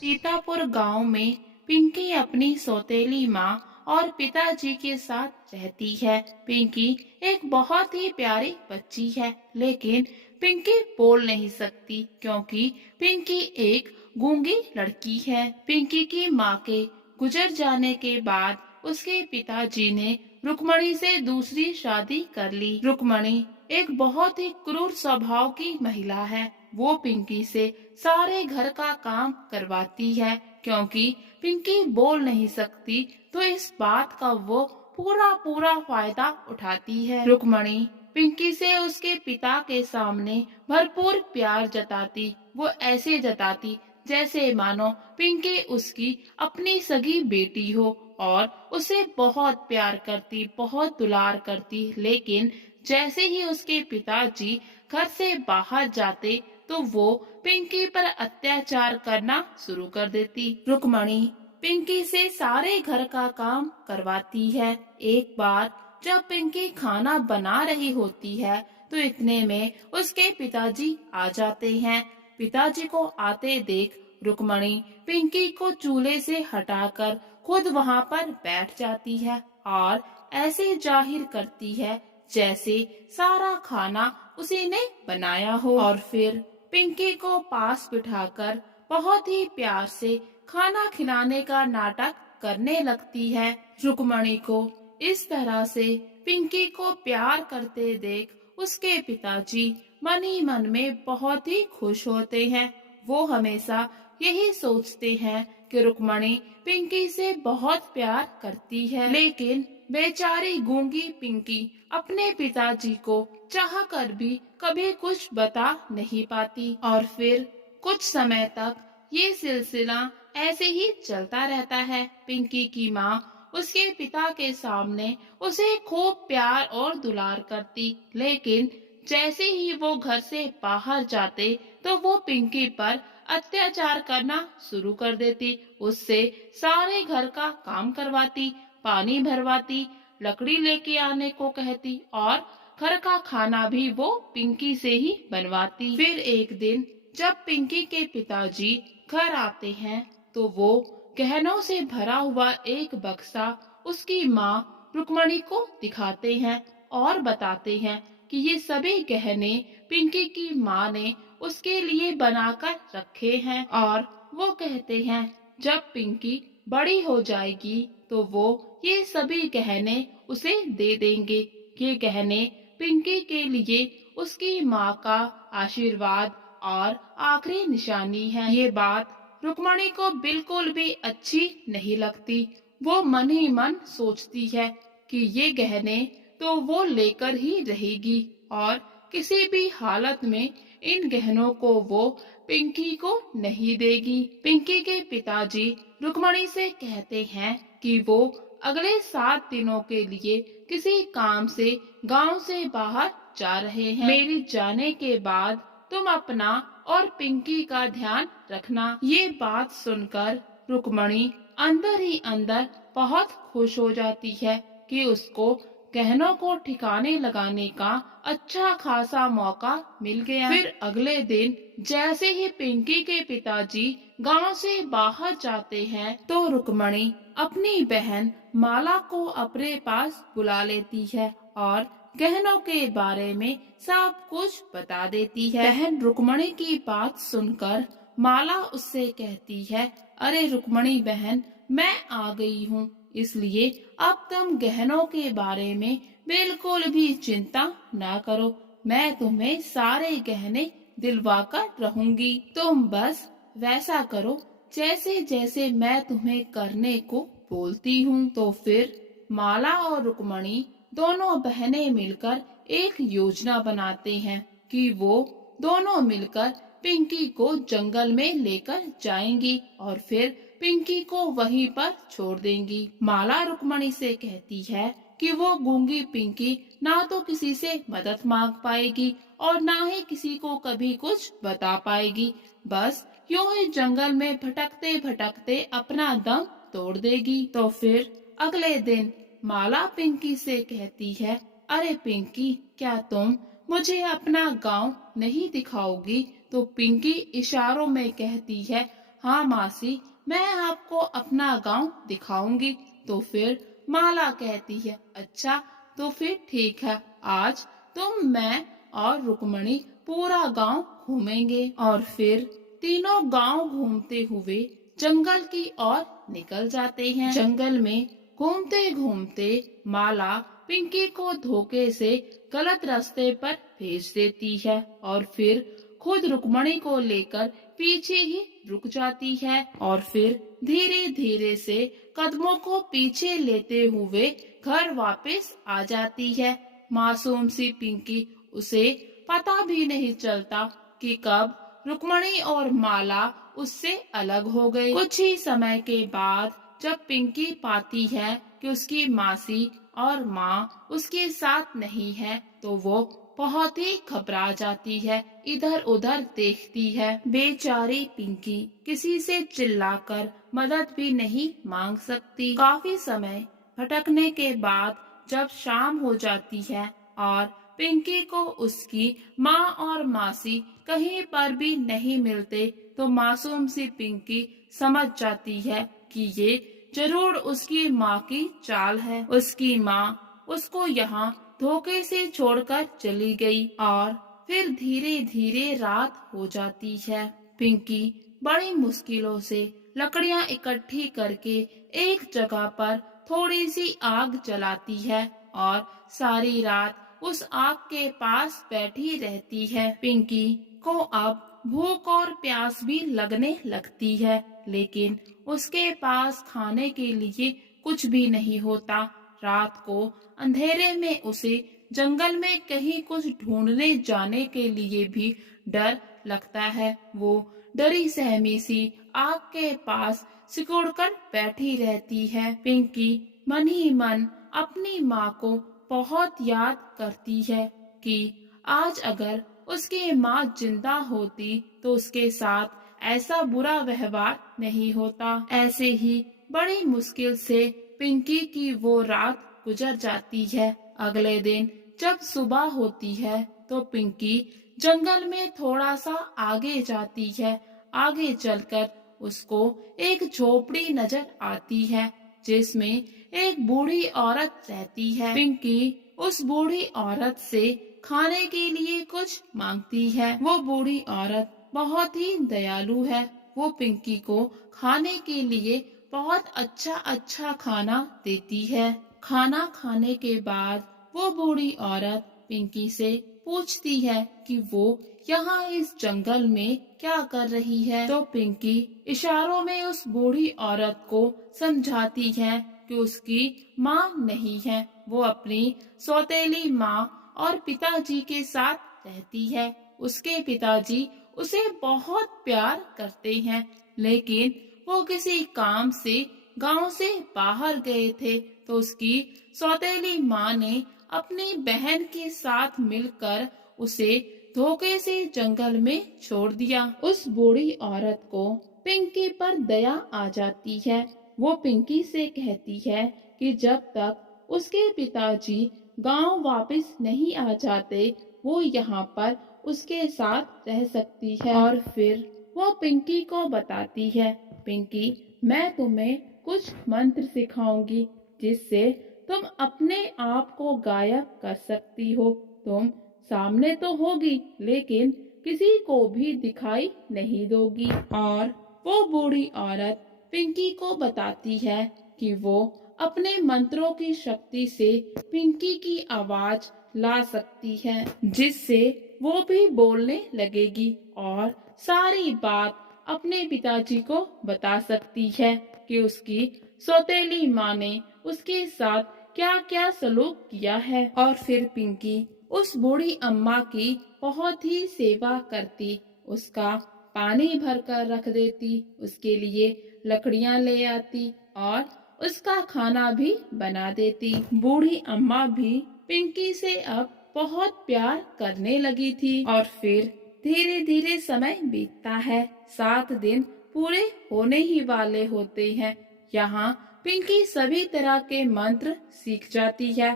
सीतापुर गांव में पिंकी अपनी सौतेली माँ और पिताजी के साथ रहती है। पिंकी एक बहुत ही प्यारी बच्ची है, लेकिन पिंकी बोल नहीं सकती क्योंकि पिंकी एक गूंगी लड़की है। पिंकी की माँ के गुजर जाने के बाद उसके पिताजी ने रुक्मणी से दूसरी शादी कर ली। रुक्मणी एक बहुत ही क्रूर स्वभाव की महिला है। वो पिंकी से सारे घर का काम करवाती है। क्योंकि पिंकी बोल नहीं सकती तो इस बात का वो पूरा पूरा फायदा उठाती है। रुक्मणी पिंकी से उसके पिता के सामने भरपूर प्यार जताती। वो ऐसे जताती जैसे मानो पिंकी उसकी अपनी सगी बेटी हो और उसे बहुत प्यार करती, बहुत दुलार करती। लेकिन जैसे ही उसके पिताजी घर से बाहर जाते तो वो पिंकी पर अत्याचार करना शुरू कर देती। रुक्मणी पिंकी से सारे घर का काम करवाती है। एक बार जब पिंकी खाना बना रही होती है तो इतने में उसके पिताजी आ जाते हैं। पिताजी को आते देख रुक्मणी पिंकी को चूल्हे से हटाकर खुद वहाँ पर बैठ जाती है और ऐसे जाहिर करती है जैसे सारा खाना उसी ने बनाया हो, और फिर पिंकी को पास बिठाकर बहुत ही प्यार से खाना खिलाने का नाटक करने लगती है। रुक्मणी को इस तरह से पिंकी को प्यार करते देख उसके पिताजी मन ही मन में बहुत ही खुश होते हैं। वो हमेशा यही सोचते हैं कि रुक्मणी पिंकी से बहुत प्यार करती है, लेकिन बेचारी गूंगी पिंकी अपने पिताजी को चाहकर भी कभी कुछ बता नहीं पाती। और फिर कुछ समय तक ये सिलसिला ऐसे ही चलता रहता है। पिंकी की माँ उसके पिता के सामने उसे खूब प्यार और दुलार करती, लेकिन जैसे ही वो घर से बाहर जाते तो वो पिंकी पर अत्याचार करना शुरू कर देती। उससे सारे घर का काम करवाती, पानी भरवाती, लकड़ी लेके आने को कहती और घर का खाना भी वो पिंकी से ही बनवाती। फिर एक दिन जब पिंकी के पिताजी घर आते हैं तो वो गहनों से भरा हुआ एक बक्सा उसकी माँ रुक्मणी को दिखाते हैं और बताते हैं कि ये सभी गहने पिंकी की माँ ने उसके लिए बनाकर रखे हैं, और वो कहते हैं जब पिंकी बड़ी हो जाएगी तो वो ये सभी गहने उसे दे देंगे। ये गहने पिंकी के लिए उसकी माँ का आशीर्वाद और आखिरी निशानी है। ये बात रुक्मणी को बिल्कुल भी अच्छी नहीं लगती। वो मन ही मन सोचती है कि ये गहने तो वो लेकर ही रहेगी और किसी भी हालत में इन गहनों को वो पिंकी को नहीं देगी। पिंकी के पिताजी रुक्मणी से कहते हैं कि वो अगले 7 दिनों के लिए किसी काम से गांव से बाहर जा रहे हैं। मेरी जाने के बाद तुम अपना और पिंकी का ध्यान रखना। ये बात सुनकर रुक्मणी अंदर ही अंदर बहुत खुश हो जाती है कि उसको गहनों को ठिकाने लगाने का अच्छा खासा मौका मिल गया। फिर अगले दिन जैसे ही पिंकी के पिताजी गांव से बाहर जाते हैं तो रुक्मणी अपनी बहन माला को अपने पास बुला लेती है और गहनों के बारे में सब कुछ बता देती है। बहन रुक्मणी की बात सुनकर माला उससे कहती है, अरे रुक्मणी बहन, मैं आ गई हूँ, इसलिए अब तुम गहनों के बारे में बिल्कुल भी चिंता ना करो। मैं तुम्हें सारे गहने दिलवा कर रहूंगी। तुम बस वैसा करो जैसे जैसे मैं तुम्हें करने को बोलती हूँ। तो फिर माला और रुक्मणी दोनों बहनें मिलकर एक योजना बनाते हैं कि वो दोनों मिलकर पिंकी को जंगल में लेकर जाएंगी और फिर पिंकी को वहीं पर छोड़ देंगी। माला रुक्मणी से कहती है कि वो गूंगी पिंकी ना तो किसी से मदद मांग पाएगी और ना ही किसी को कभी कुछ बता पाएगी। बस यूं ही जंगल में भटकते भटकते अपना दम तोड़ देगी। तो फिर अगले दिन माला पिंकी से कहती है, अरे पिंकी, क्या तुम मुझे अपना गांव नहीं दिखाओगी? तो पिंकी इशारों में कहती है, हाँ मासी, मैं आपको अपना गांव दिखाऊंगी। तो फिर माला कहती है, अच्छा तो फिर ठीक है, आज तुम, मैं और रुक्मणी पूरा गांव घूमेंगे। और फिर तीनों गांव घूमते हुए जंगल की ओर निकल जाते हैं। जंगल में घूमते घूमते माला पिंकी को धोखे से गलत रास्ते पर भेज देती है और फिर खुद रुक्मणी को लेकर पीछे ही रुक जाती है और फिर धीरे धीरे से कदमों को पीछे लेते हुए घर वापस आ जाती है। मासूम सी पिंकी, उसे पता भी नहीं चलता कि कब रुक्मणी और माला उससे अलग हो गए। कुछ ही समय के बाद जब पिंकी पाती है कि उसकी मासी और माँ उसके साथ नहीं है, तो वो बहुत ही घबरा जाती है, इधर उधर देखती है। बेचारी पिंकी किसी से चिल्लाकर मदद भी नहीं मांग सकती। काफी समय भटकने के बाद जब शाम हो जाती है और पिंकी को उसकी माँ और मासी कहीं पर भी नहीं मिलते, तो मासूम सी पिंकी समझ जाती है कि ये जरूर उसकी माँ की चाल है। उसकी माँ उसको यहाँ धोखे से छोड़कर चली गई और फिर धीरे धीरे रात हो जाती है। पिंकी बड़ी मुश्किलों से लकड़ियाँ इकट्ठी करके एक जगह पर थोड़ी सी आग जलाती है और सारी रात उस आग के पास बैठी रहती है। पिंकी को अब भूख और प्यास भी लगने लगती है, लेकिन उसके पास खाने के लिए कुछ भी नहीं होता। रात को अंधेरे में उसे जंगल में कहीं कुछ ढूंढने जाने के लिए भी डर लगता है। वो डरी सहमी सी आग के पास सिकुड़कर बैठी रहती है। पिंकी मन ही मन अपनी माँ को बहुत याद करती है कि आज अगर उसकी माँ जिंदा होती तो उसके साथ ऐसा बुरा व्यवहार नहीं होता। ऐसे ही बड़ी मुश्किल से पिंकी की वो रात गुजर जाती है। अगले दिन जब सुबह होती है तो पिंकी जंगल में थोड़ा सा आगे जाती है। आगे चलकर उसको एक झोपड़ी नजर आती है जिसमें एक बूढ़ी औरत रहती है। पिंकी उस बूढ़ी औरत से खाने के लिए कुछ मांगती है। वो बूढ़ी औरत बहुत ही दयालु है। वो पिंकी को खाने के लिए बहुत अच्छा अच्छा खाना देती है। खाना खाने के बाद वो बूढ़ी औरत पिंकी से पूछती है कि वो यहाँ इस जंगल में क्या कर रही है। तो पिंकी इशारों में उस बूढ़ी औरत को समझाती है कि उसकी माँ नहीं है, वो अपनी सौतेली माँ और पिताजी के साथ रहती है। उसके पिताजी उसे बहुत प्यार करते हैं, लेकिन वो किसी काम से गांव से बाहर गए थे, तो उसकी सौतेली माँ ने अपनी बहन के साथ मिलकर उसे धोखे से जंगल में छोड़ दिया। उस बूढ़ी औरत को पिंकी पर दया आ जाती है। वो पिंकी से कहती है कि जब तक उसके पिताजी गांव वापस नहीं आ जाते, वो यहाँ पर उसके साथ रह सकती है। और फिर वो पिंकी को बताती है, पिंकी, मैं तुम्हें कुछ मंत्र सिखाऊंगी जिससे तुम अपने आप को गायब कर सकती हो। तुम सामने तो होगी लेकिन किसी को भी दिखाई नहीं दोगी। और वो बूढ़ी औरत पिंकी को बताती है कि वो अपने मंत्रों की शक्ति से पिंकी की आवाज ला सकती है, जिससे वो भी बोलने लगेगी और सारी बात अपने पिताजी को बता सकती है कि उसकी सौतेली माँ ने उसके साथ क्या क्या सलूक किया है। और फिर पिंकी उस बूढ़ी अम्मा की बहुत ही सेवा करती, उसका पानी भरकर रख देती, उसके लिए लकड़ियां ले आती और उसका खाना भी बना देती। बूढ़ी अम्मा भी पिंकी से अब बहुत प्यार करने लगी थी। और फिर धीरे धीरे समय बीतता है। 7 दिन पूरे होने ही वाले होते हैं। यहाँ पिंकी सभी तरह के मंत्र सीख जाती है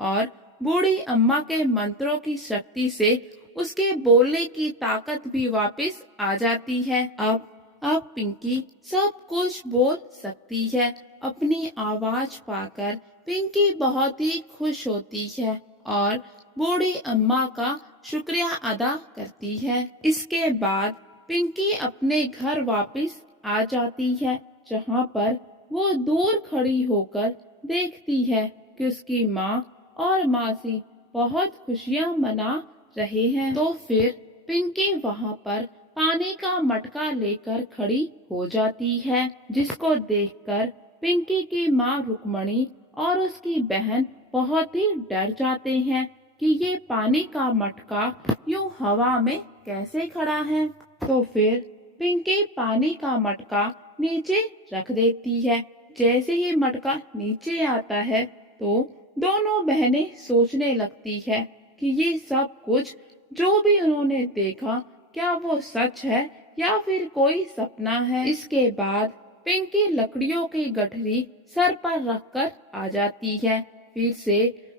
और बूढ़ी अम्मा के मंत्रों की शक्ति से उसके बोलने की ताकत भी वापस आ जाती है। अब अब पिंकी सब कुछ बोल सकती है। अपनी आवाज पाकर पिंकी बहुत ही खुश होती है और बूढ़ी अम्मा का शुक्रिया अदा करती है। इसके बाद पिंकी अपने घर वापस आ जाती है, जहाँ पर वो दूर खड़ी होकर देखती है कि उसकी माँ और मासी बहुत खुशियाँ मना रहे हैं। तो फिर पिंकी वहाँ पर पानी का मटका लेकर खड़ी हो जाती है, जिसको देखकर पिंकी की माँ रुक्मणी और उसकी बहन बहुत ही डर जाते हैं कि ये पानी का मटका यूं हवा में कैसे खड़ा है। तो फिर पिंकी पानी का मटका नीचे रख देती है। जैसे ही मटका नीचे आता है तो दोनों बहनें सोचने लगती है कि ये सब कुछ जो भी उन्होंने देखा क्या वो सच है या फिर कोई सपना है। इसके बाद पिंकी लकड़ियों की गठरी सर पर रखकर आ जाती है। फिर से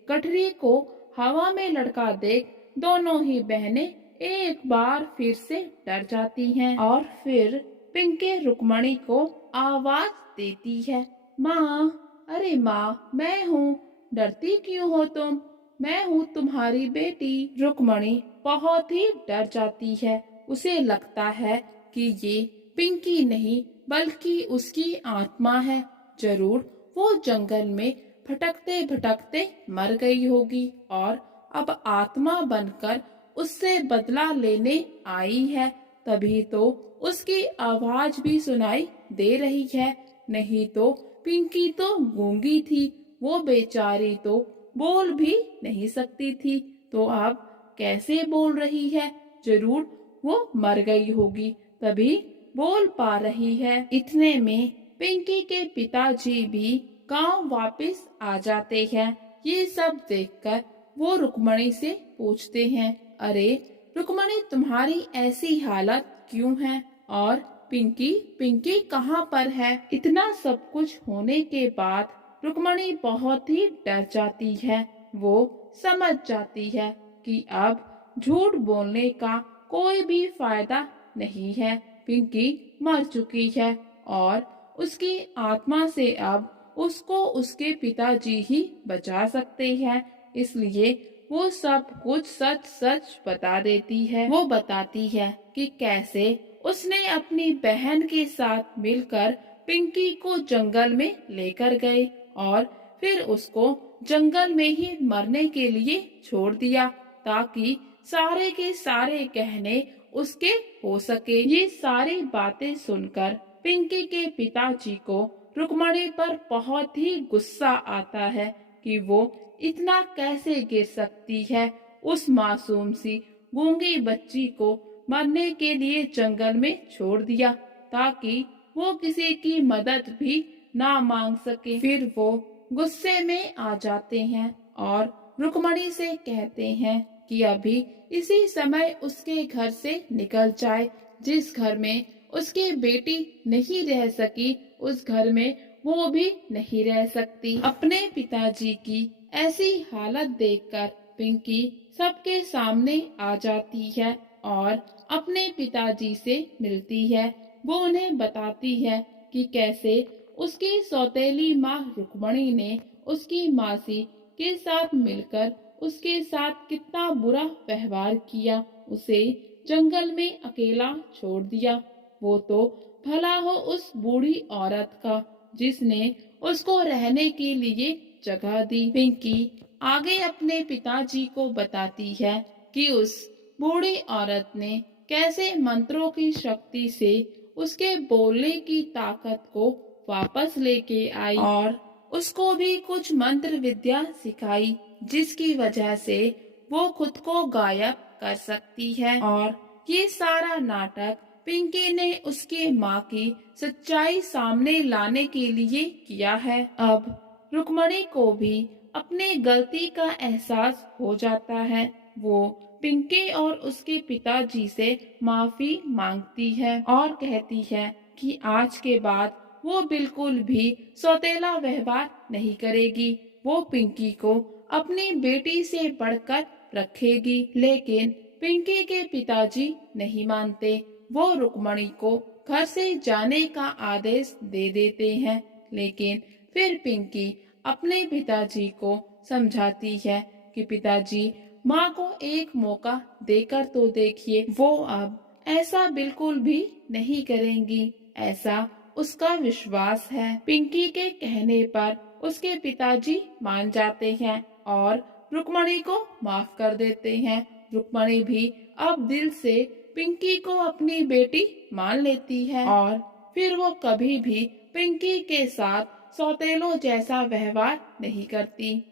गठरी को हवा में लटका देख दोनों ही बहनें एक बार फिर से डर जाती हैं और फिर पिंकी रुक्मणी को आवाज देती है, माँ, अरे माँ, मैं हूँ, डरती क्यों हो तुम? मैं हूँ तुम्हारी बेटी। रुक्मणी बहुत ही डर जाती है। उसे लगता है कि ये पिंकी नहीं बल्कि उसकी आत्मा है। जरूर वो जंगल में भटकते भटकते मर गई होगी और अब आत्मा बनकर उससे बदला लेने आई है। तभी तो उसकी आवाज भी सुनाई दे रही है, नहीं तो पिंकी तो गूंगी थी, वो बेचारी तो बोल भी नहीं सकती थी, तो अब कैसे बोल रही है? जरूर वो मर गई होगी, तभी बोल पा रही है। इतने में पिंकी के पिताजी भी गांव वापस आ जाते हैं। ये सब देखकर वो रुक्मणी से पूछते हैं, अरे रुक्मणी, तुम्हारी ऐसी हालत क्यों है? और पिंकी पिंकी कहाँ पर है? इतना सब कुछ होने के बाद रुक्मणी बहुत ही डर जाती है। वो समझ जाती है कि अब झूठ बोलने का कोई भी फायदा नहीं है। पिंकी मर चुकी है और उसकी आत्मा से अब उसको उसके पिताजी ही बचा सकते हैं। इसलिए वो सब कुछ सच सच बता देती है। वो बताती है कि कैसे उसने अपनी बहन के साथ मिलकर पिंकी को जंगल में लेकर गए और फिर उसको जंगल में ही मरने के लिए छोड़ दिया, ताकि सारे के सारे गहने उसके हो सके। ये सारी बातें सुनकर पिंकी के पिताजी को रुक्मणी पर बहुत ही गुस्सा आता है कि वो इतना कैसे गिर सकती है। उस मासूम सी गूंगी बच्ची को मरने के लिए जंगल में छोड़ दिया, ताकि वो किसी की मदद भी ना मांग सके। फिर वो गुस्से में आ जाते हैं और रुक्मणी से कहते हैं कि अभी इसी समय उसके घर से निकल जाए। जिस घर में उसकी बेटी नहीं रह सकी, उस घर में वो भी नहीं रह सकती। अपने पिताजी की ऐसी हालत देखकर पिंकी सबके सामने आ जाती है और अपने पिताजी से मिलती है। वो उन्हें बताती है कि कैसे उसकी सौतेली माँ रुक्मणी ने उसकी मासी के साथ मिलकर उसके साथ कितना बुरा व्यवहार किया, उसे जंगल में अकेला छोड़ दिया। वो तो भला हो उस बूढ़ी औरत का, जिसने उसको रहने के लिए जगह दी। पिंकी आगे अपने पिताजी को बताती है कि उस बूढ़ी औरत ने कैसे मंत्रों की शक्ति से उसके बोलने की ताकत को वापस लेके आई और उसको भी कुछ मंत्र विद्या सिखाई, जिसकी वजह से वो खुद को गायब कर सकती है। और ये सारा नाटक पिंकी ने उसके माँ की सच्चाई सामने लाने के लिए किया है। अब रुक्मणी को भी अपने गलती का एहसास हो जाता है। वो पिंकी और उसके पिताजी से माफी मांगती है और कहती है कि आज के बाद वो बिल्कुल भी सौतेला व्यवहार नहीं करेगी। वो पिंकी को अपनी बेटी से बढ़कर रखेगी। लेकिन पिंकी के पिताजी नहीं मानते। वो रुक्मणी को घर से जाने का आदेश दे देते हैं। लेकिन फिर पिंकी अपने पिताजी को समझाती है कि पिताजी, माँ को एक मौका देकर तो देखिए, वो अब ऐसा बिल्कुल भी नहीं करेंगी, ऐसा उसका विश्वास है। पिंकी के कहने पर उसके पिताजी मान जाते हैं और रुक्मणी को माफ कर देते हैं। रुक्मणी भी अब दिल से पिंकी को अपनी बेटी मान लेती है और फिर वो कभी भी पिंकी के साथ सौतेलों जैसा व्यवहार नहीं करती।